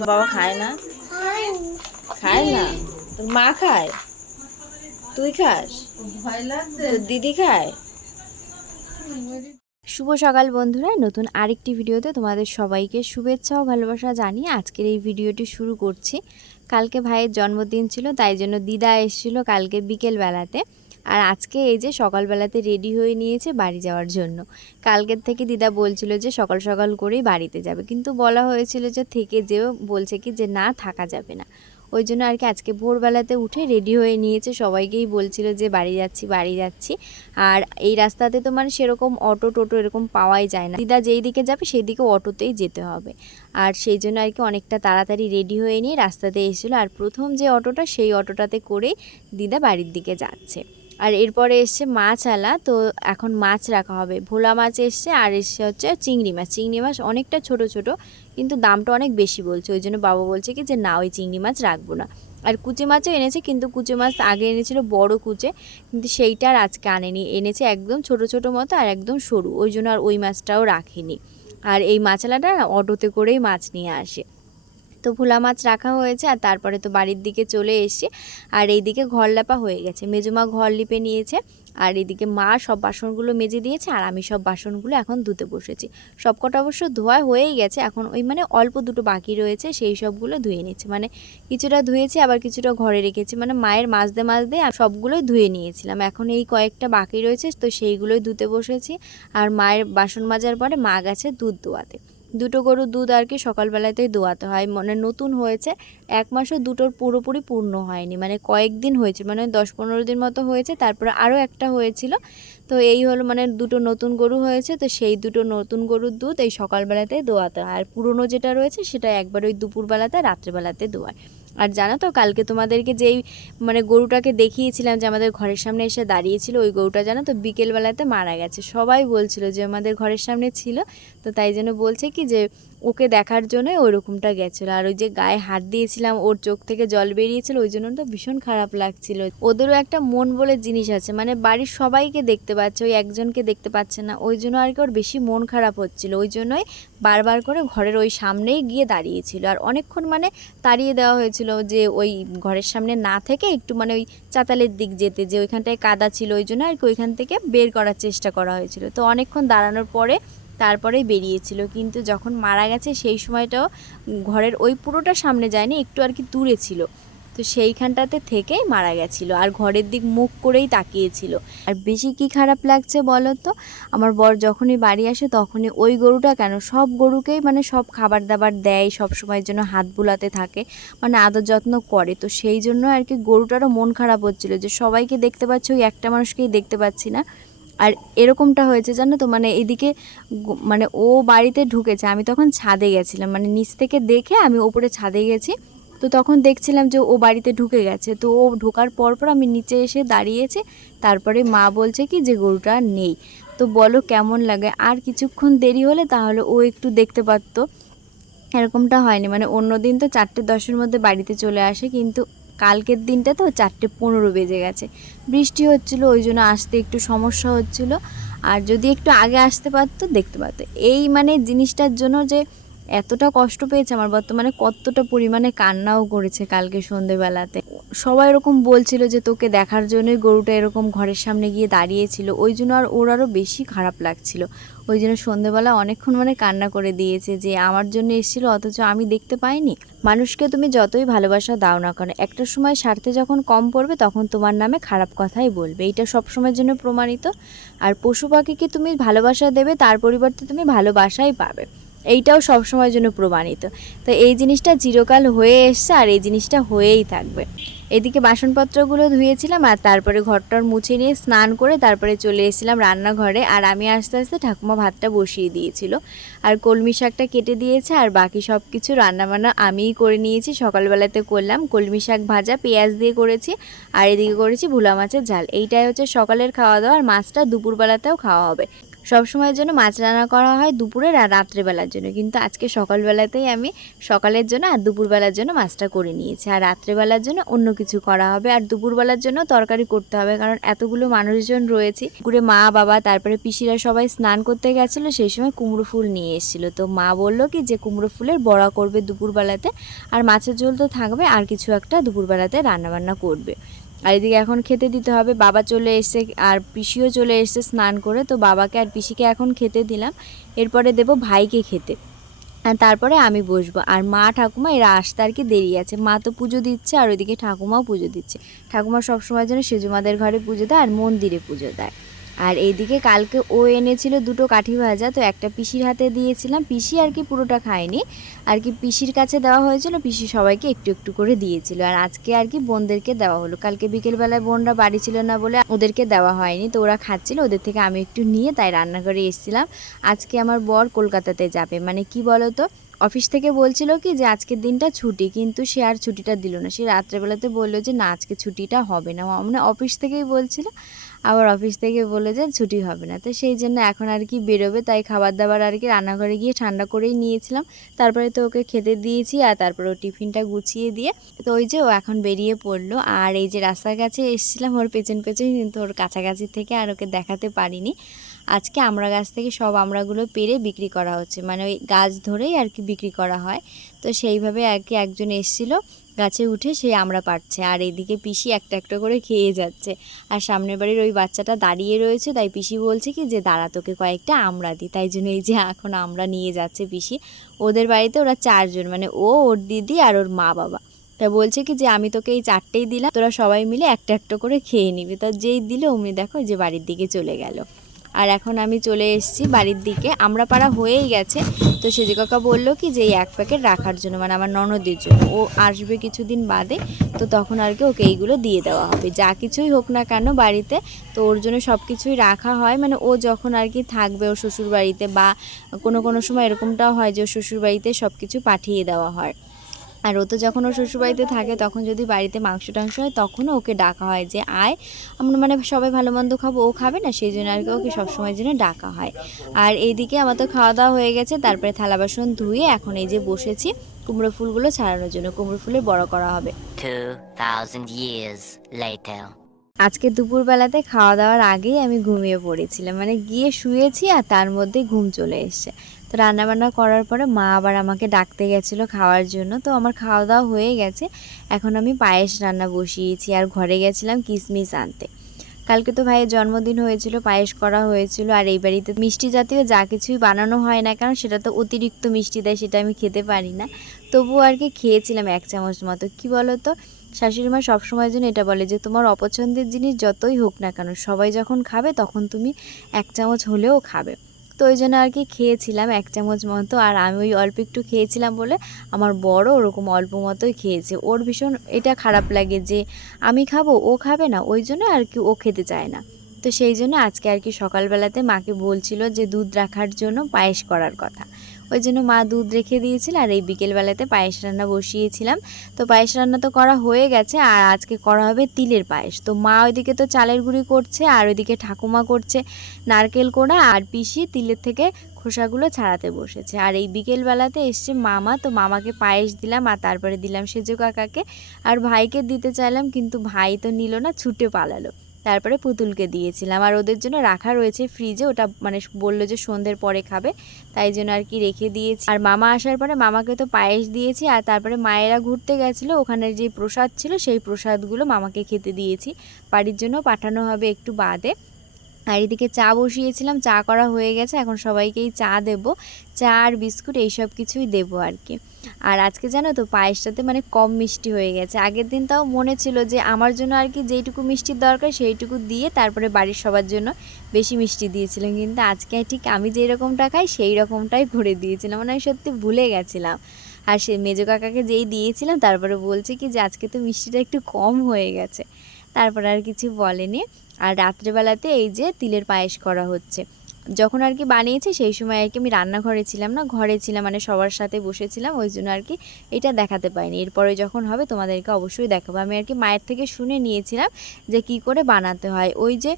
বাবা খায় না? খায় না? তোর মা খায়? তুই খাস? দিদি খায়? শুভ সকাল বন্ধুরা, নতুন আরেকটি ভিডিওতে তোমাদের সবাইকে শুভেচ্ছা ও ভালোবাসা জানিয়ে আজকের এই ভিডিওটি শুরু করছি। কালকে ভাইয়ের জন্মদিন ছিল, তাই জন্য দিদা এসেছিল কালকে বিকেল বেলাতে আর আজকে এই যে সকালবেলাতে রেডি হয়ে নিয়েছে বাড়ি যাওয়ার জন্য। কালকের থেকে দিদা বলছিল যে সকাল সকাল করেই বাড়িতে যাবে। কিন্তু বলা হয়েছিল যে থেকে যেও বলছে কি যে না, থাকা যাবে না। ওই জন্য আর কি আজকে ভোরবেলাতে উঠে রেডি হয়ে নিয়েছে। সবাইকেই বলছিল যে বাড়ি যাচ্ছি বাড়ি যাচ্ছি। আর এই রাস্তাতে তো মানে সেরকম অটো টোটো এরকম পাওয়াই যায় না। দিদা যেই দিকে যাবে সেই দিকে অটোতেই যেতে হবে। আর সেই জন্য আর কি অনেকটা তাড়াতাড়ি রেডি হয়ে নিয়ে রাস্তাতে এসেছিল। আর প্রথম যে অটোটা সেই অটোটাতে করেই দিদা বাড়ির দিকে যাচ্ছে। আর এরপরে এসছে মাছ আলা, তো এখন মাছ রাখা হবে। ভোলা মাছ এসছে, আর এসছে হচ্ছে চিংড়ি মাছ। চিংড়ি মাছ অনেকটা ছোট ছোট, কিন্তু দামটা অনেক বেশি বলছে। ওই জন্য বাবা বলছে কি যে, না, ওই চিংড়ি মাছ রাখব না। আর কুচে মাছও এনেছে, কিন্তু কুচে মাছ আগে এনেছিল বড় কুচে, কিন্তু সেইটা আর আজকে আনেনি। এনেছে একদম ছোট ছোট মতো আর একদম সরু। ওই জন্য আর ওই মাছটাও রাখেনি। আর এই মাছালাটা অটোতে করেই মাছ নিয়ে আসে। তো ভোলা মাছ রাখা হয়েছে আর তারপরে তো বাড়ির দিকে চলে এসেছি। আর এইদিকে ঘর লেপা হয়ে গেছে। মেজমা ঘর লিপে নিয়েছে আর এদিকে মা সব বাসনগুলো মেজে দিয়েছে আর আমি সব বাসনগুলো এখন ধুতে বসেছি। সব কটা অবশ্য ধোয়া হয়েই গেছে। এখন ওই মানে অল্প দুটো বাকি রয়েছে, সেই সবগুলো ধুয়ে নিচ্ছে। মানে কিছুটা ধুয়েছি, আবার কিছুটা ঘরে রেখেছি। মানে মায়ের মাজতে মাজতে সবগুলোই ধুয়ে নিয়েছিলাম। এখন এই কয়েকটা বাকি রয়েছে, তো সেইগুলোই ধুতে বসেছি। আর মায়ের বাসন মাজার পরে মা গেছে দুধ দোয়াতে। দুটো গরু দুধ আর কি সকালবেলাতেই দোয়াতে হয়। মানে নতুন হয়েছে, এক মাসও দুটোর পুরোপুরি পূর্ণ হয়নি। মানে কয়েকদিন হয়েছে মানে দশ পনেরো দিন মতো হয়েছে, তারপরে আরও একটা হয়েছিল। তো এই হলো মানে দুটো নতুন গরু হয়েছে, তো সেই দুটো নতুন গরুর দুধ এই সকালবেলাতেই দোয়াতে হয়। আর পুরনো যেটা রয়েছে, সেটা একবার ওই দুপুরবেলাতে রাত্রেবেলাতে দোয়ায়। আর জানো তো, কালকে তোমাদেরকে যেই মানে গরুটাকে দেখিয়েছিলাম যে আমাদের ঘরের সামনে এসে দাঁড়িয়েছিল, ওই গরুটা জানো তো বিকেলবেলাতে মারা গেছে। সবাই বলছিল যে আমাদের ঘরের সামনে ছিল, তো তাই জন্য বলছে কি যে ওকে দেখার জন্য ওরকমটা গেছিল। আর ওই যে গায়ে হাত দিয়েছিলাম, ওর চোখ থেকে জল বেরিয়েছিল, ওই জন্য তো ভীষণ খারাপ লাগছিল। ওদেরও একটা মন বলে জিনিস আছে মানে বাড়ির সবাইকে দেখতে পাচ্ছে, ওই একজনকে দেখতে পাচ্ছে না। ওই জন্য আর কি ওর বেশি মন খারাপ হচ্ছিল। ওই জন্যই বারবার করে ঘরের ওই সামনেই গিয়ে দাঁড়িয়েছিল। আর অনেকক্ষণ মানে তাড়িয়ে দেওয়া হয়েছিল যে ওই ঘরের সামনে না থেকে একটু মানে ওই চাতালের দিক যেতে, যে ওইখানটায় কাদা ছিল, ওই জন্য আর কি ওইখান থেকে বের করার চেষ্টা করা হয়েছিল। তো অনেকক্ষণ দাঁড়ানোর পরে তারপরেই বেরিয়েছিল। কিন্তু যখন মারা গেছে সেই সময়টাও ঘরের ওই পুরোটা সামনে যায়নি, একটু আর কি দূরে ছিল। তো সেইখানটাতে থেকেই মারা গেছিল আর ঘরের দিক মুখ করেই তাকিয়েছিল। আর বেশি কি খারাপ লাগছে বলো তো? আমার বর যখনই বাড়ি আসে তখনই ওই গরুটা কেন? সব গরুকেই মানে সব খাবার দাবার দেয়, সব সময়ের জন্য হাত বুলাতে থাকে মানে আদর যত্ন করে। তো সেই জন্য আর কি গরুটারও মন খারাপ হচ্ছিল যে সবাইকে দেখতে পাচ্ছি, ওই একটা মানুষকেই দেখতে পাচ্ছি না। আর এরকমটা হয়েছে, জানো তো? মানে এদিকে মানে ও বাড়িতে ঢুকেছে, আমি তখন ছাদে গেছিলাম। মানে নিচ থেকে দেখে আমি ওপরে ছাদে গেছি। তো তখন দেখছিলাম যে ও বাড়িতে ঢুকে গেছে। তো ও ঢোকার পর পর আমি নিচে এসে দাঁড়িয়েছে। তারপরে মা বলছে কি যে গরুটা নেই। তো বলো কেমন লাগে? আর কিছুক্ষণ দেরি হলে তাহলে ও একটু দেখতে পারতো। এরকমটা হয়নি। মানে অন্য দিন তো চারটে দশের মধ্যে বাড়িতে চলে আসে, কিন্তু কালকের দিনটা তো চারটে পনেরো বেজে গেছে। বৃষ্টি হচ্ছিল, ওই জন্য আসতে একটু সমস্যা হচ্ছিল। আর যদি একটু আগে আসতে পারতো, দেখতে পারতো। এই মানে জিনিসটার জন্য যে এতটা কষ্ট পেয়েছে আমার বর্তমানে, কতটা পরিমাণে কান্নাও করেছে কালকে সন্ধেবেলাতে। সবাই এরকম বলছিল যে তোকে দেখার জন্যই গরুটা এরকম ঘরের সামনে গিয়ে দাঁড়িয়েছিল। ওই জন্য আর ওর আরও বেশি খারাপ লাগছিল। ওই জন্য সন্ধেবেলা অনেকক্ষণ মানে কান্না করে দিয়েছে যে আমার জন্য এসেছিল, অথচ আমি দেখতে পাইনি। মানুষকে তুমি যতই ভালোবাসা দাও না কেন, একটা সময় স্বার্থে যখন কম পড়বে তখন তোমার নামে খারাপ কথাই বলবে। এটা সবসময়ের জন্য প্রমাণিত। আর পশু পাখিকে তুমি ভালোবাসা দেবে, তার পরিবর্তে তুমি ভালোবাসাই পাবে। এইটাও সবসময়ের জন্য প্রমাণিত। তো এই জিনিসটা চিরকাল হয়ে এসছে আর এই জিনিসটা হয়েই থাকবে। এদিকে বাসনপত্রগুলো ধুয়েছিলাম আর তারপরে ঘরটর মুছে নিয়ে স্নান করে তারপরে চলে এসেছিলাম রান্নাঘরে। আর আমি আস্তে আস্তে ঠাকুমা ভাতটা বসিয়ে দিয়েছিল। আর কলমি শাকটা কেটে দিয়েছে আর বাকি সব কিছু রান্নাবান্না আমিই করে নিয়েছি। সকালবেলাতে করলাম কলমি শাক ভাজা, পেঁয়াজ দিয়ে করেছি আর এদিকে করেছি ভুলা মাছের ঝাল। এইটাই হচ্ছে সকালের খাওয়া দাওয়া আর মাছটা দুপুরবেলাতেও খাওয়া হবে। সব সময়ের জন্য মাছ রান্না করা হয় দুপুরের আর রাত্রেবেলার জন্য। কিন্তু আজকে সকালবেলাতেই আমি সকালের জন্য আর দুপুরবেলার জন্য মাছটা করে নিয়েছি। আর রাত্রেবেলার জন্য অন্য কিছু করা হবে। আর দুপুরবেলার জন্য তরকারি করতে হবে। কারণ এতগুলো মানুষজন রয়েছে। পুকুরে মা, বাবা, তারপরে পিসিরা সবাই স্নান করতে গেছিল। সেই সময় কুমড়ো ফুল নিয়ে এসেছিল। তো মা বলল কি যে কুমড়ো ফুলের বড়া করবে দুপুরবেলাতে। আর মাছের ঝোল তো থাকবে। আর কিছু একটা দুপুরবেলাতে রান্নাবান্না করবে। আর এদিকে এখন খেতে দিতে হবে। বাবা চলে এসছে আর পিসিও চলে এসছে স্নান করে। তো বাবাকে আর পিসিকে এখন খেতে দিলাম। এরপরে দেব ভাইকে খেতে। আর তারপরে আমি বসবো। আর মা ঠাকুমা, এরা আসতে আর কি দেরি আছে। মা তো পুজো দিচ্ছে আর ওইদিকে ঠাকুমাও পুজো দিচ্ছে। ঠাকুমা সবসময় যেন সেজুমাদের ঘরে পুজো দেয় আর মন্দিরে পুজো দেয়। আর এইদিকে কালকে ও এনেছিল দুটো কাঠি ভাজা, তো একটা পিসির হাতে দিয়েছিলাম। পিসি আর কি পুরোটা খায়নি। আর কি পিসির কাছে দেওয়া হয়েছিল, পিসি সবাইকে একটু একটু করে দিয়েছিল। আর আজকে আর কি বোনদেরকে দেওয়া হলো। কালকে বিকেলবেলায় বোনরা বাড়ি ছিল না বলে ওদেরকে দেওয়া হয়নি, তো ওরা খাচ্ছিল। ওদের থেকে আমি একটু নিয়ে তাই রান্নাঘরে এসেছিলাম। আজকে আমার বর কলকাতাতে যাবে। মানে কি বলো তো অফিস থেকে বলছিল কি যে আজকের দিনটা ছুটি, কিন্তু সে আর ছুটিটা দিল না। সে রাত্রেবেলাতে বলল যে, না, আজকে ছুটিটা হবে না। মানে অফিস থেকেই বলছিল। আবার অফিস থেকে বলে যে ছুটি হবে না। তো সেই জন্য এখন আর কি বেরোবে, তাই খাবার দাবার আর কি রান্নাঘরে গিয়ে ঠান্ডা করেই নিয়েছিলাম। তারপরে তো ওকে খেতে দিয়েছি আর তারপরে ও টিফিনটা গুছিয়ে দিয়ে, তো ওই যে ও এখন বেরিয়ে পড়ল। আর এই যে রাস্তার কাছে এসেছিলাম, ওর পেছন পেছন কিন্তু ওর কাছাকাছি থেকে আর ওকে দেখাতে পারিনি। আজকে আমরা গাছ থেকে সব আমরাগুলো পেরে বিক্রি করা হচ্ছে। মানে ওই গাছ ধরেই আর কি বিক্রি করা হয়। তো সেইভাবে আর কি একজন এসেছিল। গাছে উঠে সে আমরা পাচ্ছে আর এদিকে পিসি একটা একটা করে খেয়ে যাচ্ছে। আর সামনের বাড়ির ওই বাচ্চাটা দাঁড়িয়ে রয়েছে, তাই পিসি বলছে কি যে, দাঁড়া, তোকে কয়েকটা আমরা দিই। তাই জন্য এই যে এখন আমরা নিয়ে যাচ্ছে পিসি। ওদের বাড়িতে ওরা চারজন মানে ও, ওর দিদি আর ওর মা বাবা। তা বলছে কি যে, আমি তোকে এই চারটেই দিলাম, তোরা সবাই মিলে একটা একটা করে খেয়ে নিবি। তা যেই দিল, অমনি দেখো যে বাড়ির দিকে চলে গেল। আর এখন আমি চলে এসেছি বাড়ির দিকে। আমরা পাড়া হয়েই গেছে। তো সেজে কাকা বলল কি যে এই এক প্যাকেট রাখার জন্য মানে আমার ননদের জন্য। ও আসবে কিছুদিন বাদে, তো তখন আর কি ওকে এইগুলো দিয়ে দেওয়া হবে। যা কিছুই হোক না কেন বাড়িতে, তো ওর জন্য সব কিছুই রাখা হয়। মানে ও যখন আর কি থাকবে ওর শ্বশুর বাড়িতে বা কোনো কোনো সময় এরকমটাও হয় যে শ্বশুর বাড়িতে সব কিছু পাঠিয়ে দেওয়া হয়। আর ও তো যখন ওর শ্বশুরবাড়িতে থাকে তখন যদি বাড়িতে মাংস টাংস হয় তখনও ওকে ডাকা হয় যে আয় আমরা মানে সবাই ভালো মন্দ খাব ও খাবে না? সেই জন্য আর কি ওকে সবসময় জন্য ডাকা হয়। আর এইদিকে আমার তো খাওয়া দাওয়া হয়ে গেছে তারপরে থালা বাসন ধুয়ে এখন এই যে বসেছি কুমড়ো ফুলগুলো ছাড়ানোর জন্য। কুমড়ো ফুলের বড় করা হবে। 2,000 years later. আজকে দুপুরবেলাতে খাওয়া দাওয়ার আগেই আমি ঘুমিয়ে পড়েছিলাম। মানে গিয়ে শুয়েছি আর তার মধ্যে ঘুম চলে এসছে। তো রান্নাবান্না করার পরে মা আবার আমাকে ডাকতে গেছিল খাওয়ার জন্য। তো আমার খাওয়া দাওয়া হয়ে গেছে। এখন আমি পায়েস রান্না বসিয়েছি আর ঘরে গেছিলাম কিশমিশ আনতে। কালকে তো ভাইয়ের জন্মদিন হয়েছিল, পায়েস করা হয়েছিল আর এই বাড়িতে মিষ্টি জাতীয় যা কিছুই বানানো হয় না কারণ সেটা তো অতিরিক্ত মিষ্টি দেয় সেটা আমি খেতে পারি না। তবুও আর কি খেয়েছিলাম এক চামচ মতো। কি বলো তো শাশুড়ি মা সবসময় জন্য এটা বলে যে, তোমার অপছন্দের জিনিস যতই হোক না কেন, সবাই যখন খাবে তখন তুমি এক চামচ হলেও খাবে। তো ওই জন্য আর কি খেয়েছিলাম এক চামচ মতো। আর আমি ওই অল্প একটু খেয়েছিলাম বলে আমার বড় ওরকম অল্প মতোই খেয়েছে। ওর ভীষণ এটা খারাপ লাগে যে আমি খাব, ও খাবে না, ওই জন্য আর কি ও খেতে চায় না। তো সেই জন্য আজকে আর কি সকালবেলাতে মাকে বলছিল যে দুধ রাখার জন্য পায়েস করার কথা। ওই জন্য মা দুধ রেখে দিয়েছিল আর এই বিকেলবেলাতে পায়েস রান্না বসিয়েছিলাম। তো পায়েস রান্না তো করা হয়ে গেছে আর আজকে করা হবে তিলের পায়েস। তো মা ওইদিকে তো চালের গুঁড়ি করছে আর ওইদিকে ঠাকুমা করছে নারকেল কোড়া আর পিসি তিলের থেকে খোসাগুলো ছাড়াতে বসেছে। আর এই বিকেলবেলাতে এসছে মামা, তো মামাকে পায়েস দিলাম আর তারপরে দিলাম সেজো কাকাকে। আর ভাইকে দিতে চাইলাম কিন্তু ভাই তো নিল না, ছুটে পালালো। তারপরে পুতুলকে দিয়েছিলাম। আর ওদের জন্য রাখা রয়েছে ফ্রিজে ওটা মানে বলল যে সন্ধ্যের পরে খাবে। তাই জন্য আর কি রেখে দিয়েছি। আর মামা আসার পরে মামাকে তো পায়েস দিয়েছি। আর তারপরে মায়েরা ঘুরতে গেছিল। ওখানে যে প্রসাদ ছিল, সেই প্রসাদগুলো মামাকে খেতে দিয়েছি। বাড়ির জন্য পাঠানো হবে একটু বাদে। আর এদিকে চা বসিয়েছিলাম। চা করা হয়ে গেছে। এখন সবাইকেই চা দেব। চা আর বিস্কুট, এইসব কিছুই দেবো আর কি। আর আজকে জানো তো পায়েসটাতে মানে কম মিষ্টি হয়ে গেছে। আগের দিন তাও মনে ছিল যে আমার জন্য আর কি যেইটুকু মিষ্টির দরকার সেইটুকু দিয়ে তারপরে বাড়ির সবার জন্য বেশি মিষ্টি দিয়েছিলাম। কিন্তু আজকে ঠিক আমি যেই রকমটা খাই সেই রকমটাই করে দিয়েছিলাম। মানে আমি সত্যি ভুলে গেছিলাম। আর সে মেজো কাকাকে যেই দিয়েছিলাম তারপরে বলছে কি যে আজকে তো মিষ্টিটা একটু কম হয়ে গেছে। তারপর আর কিছু বলেনি। আর রাত্রেবেলাতে এই যে তিলের পায়েস করা হচ্ছে। যখন আর কি বানিয়েছি, সেই সময় আর কি আমি রান্নাঘরে ছিলাম না, ঘরে ছিলাম মানে সবার সাথে বসেছিলাম, ওই জন্য আর কি এটা দেখাতে পাইনি এরপরে যখন হবে তোমাদেরকে অবশ্যই দেখাবো। আমি আর কি মায়ের থেকে শুনে নিয়েছিলাম যে কি করে বানাতে হয়। ওই যে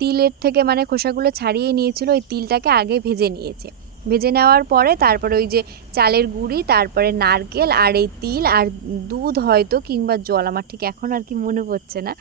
তিলের থেকে মানে খোসাগুলো ছাড়িয়ে নিয়েছিল, ওই তিলটাকে আগে ভেজে নিয়েছে। ভেজে নেওয়ার পরে তারপরে ওই যে চালের গুঁড়ি, তারপরে নারকেল আর এই তিল আর দুধ হয়তো কিংবা জল, আমার ঠিক এখন আর কি মনে পড়ছে না।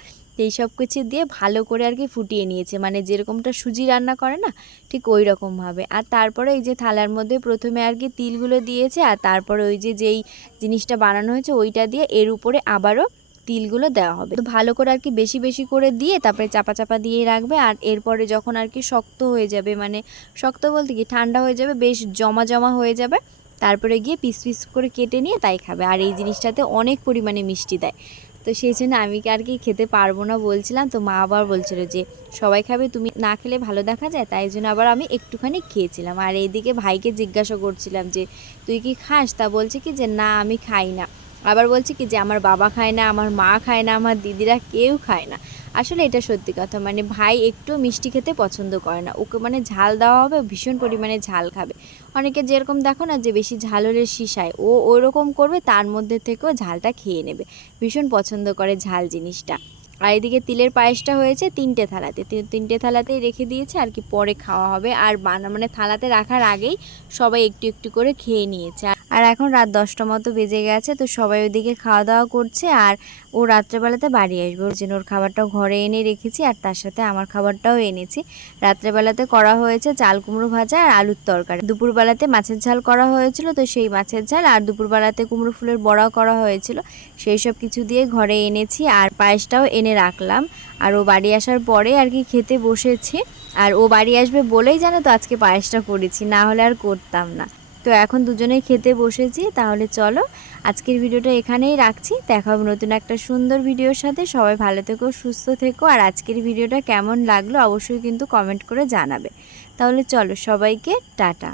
এই সব কিছু দিয়ে ভালো করে আর কি ফুটিয়ে নিয়েছে। মানে যেরকমটা সুজি রান্না করে না, ঠিক ওই রকমভাবে আর তারপরে এই যে থালার মধ্যে প্রথমে আর কি তিলগুলো দিয়েছে আর তারপরে ওই যে যেই জিনিসটা বানানো হয়েছে ওইটা দিয়ে এর উপরে আবারও তিলগুলো দেওয়া হবে। তো ভালো করে আর কি বেশি বেশি করে দিয়ে তারপরে চাপা চাপা দিয়ে রাখবে আর এরপরে যখন আর কি শক্ত হয়ে যাবে মানে শক্ত বলতে কি ঠান্ডা হয়ে যাবে, বেশ জমা জমা হয়ে যাবে, তারপরে গিয়ে পিস পিস করে কেটে নিয়ে তাই খাবে। আর এই জিনিসটাতে অনেক পরিমাণে মিষ্টি দেয়। তো সেই জন্য আমি আর কি খেতে পারব না বলছিলাম, তো মা আবার বলছিল যে সবাই খাবে, তুমি না খেলে ভালো দেখা যায়, তাই জন্য আবার আমি একটুখানি খেয়েছিলাম। আর এইদিকে ভাইকে জিজ্ঞাসা করছিলাম যে, তুই কি খাস? তা বলছে কি যে, না, আমি খাই না। আবার বলছে কি যে আমার বাবা খায় না, আমার মা খায় না, আমার দিদিরা কেউ খায় না। আসলে এটা সত্যি কথা মানে ভাই একটু মিষ্টি খেতে পছন্দ করে না। ওকে মানে ঝাল দেওয়া হবে, ভীষণ পরিমাণে ঝাল খাবে। অনেকে যেরকম দেখো না যে বেশি ঝাল হলে শিশায় ও ওরকম করবে, তার মধ্যে থেকেও ঝালটা খেয়ে নেবে। ভীষণ পছন্দ করে ঝাল জিনিসটা। আর এদিকে তিলের পায়েসটা হয়েছে তিনটে থালাতে। তিনটে থালাতেই রেখে দিয়েছে, আর কি পরে খাওয়া হবে। আর বানা মানে থালাতে রাখার আগেই সবাই একটু একটু করে খেয়ে নিয়েছে। আর এখন রাত দশটা মতো বেজে গেছে, তো সবাই ওইদিকে খাওয়া দাওয়া করছে আর ও রাত্রেবেলাতে বাড়ি আসবে। ওর জন্য ওর খাবারটাও ঘরে এনে রেখেছি আর তার সাথে আমার খাবারটাও এনেছি। রাত্রেবেলাতে করা হয়েছে চাল কুমড়ো ভাজা আর আলুর তরকারি। দুপুরবেলাতে মাছের ঝাল করা হয়েছিল, তো সেই মাছের ঝাল আর দুপুরবেলাতে কুমড়ো ফুলের বড়া করা হয়েছিল। সেই সব কিছু দিয়ে ঘরে এনেছি আর পায়েসটাও এনে রাখলাম। আর ও বাড়ি আসার পরে আর কি খেতে বসেছি। আর ও বাড়ি আসবে বলেই জানো তো আজকে পায়েসটা করেছি, না হলে আর করতাম না। তো এখন দুজনেই খেতে বসেছি, তাহলে চলো আজকের ভিডিওটা এখানেই রাখছি। দেখা হবে নতুন একটা সুন্দর ভিডিওর সাথে। সবাই ভালো থেকো, সুস্থ থেকো, আর আজকের ভিডিওটা কেমন লাগল অবশ্যই কিন্তু কমেন্ট করে জানাবে। তাহলে চলো সবাইকে টাটা।